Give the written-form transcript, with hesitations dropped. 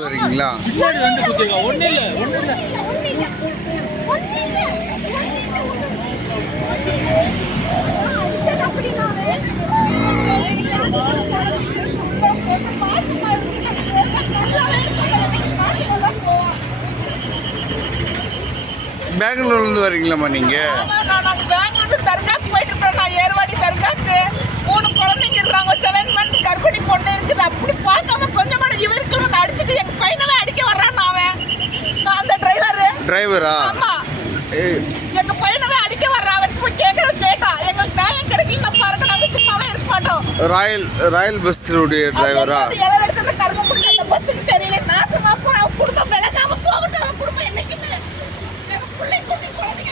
வரீங்களா? பெங்களூர்லேருந்து வரீங்களாம்மா நீங்கள்? பெங்களூர்ல தர்காக்கு போயிட்டு இருக்கோம். நான் ஏர்வாடி தர்காக்கு 3 குழந்தைங்க இருக்காங்க. 7 மந்த் கர்ப்பிணி பொண்ணு இருக்குது. அப்படி பார்க்காம கொஞ்சம் கூட இவருக்கு வந்து அடிச்சுட்டு எங்க பையனவே அடிக்க வர்றான். நான் அந்த டிரைவரா? ஆமா, எங்க பையனவே அடிக்க வர்றான். அவன் கேட்டா எங்களுக்கு நியாயம் கிடைக்கல பாருங்க, நாங்க சும்மாவே இருக்க மாட்டோம். ராயல் பஸ்ஸுடைய டிரைவரா? எடுத்து கரும்பு கொடுத்து அந்த பஸ்ஸுக்கு தெரியல. நாசமா போன அவன் குடும்பம் விளக்காம போகட்டும். அவன் குடும்பம் என்னைக்குமே எங்க பிள்ளை குட்டி குழந்தைங்க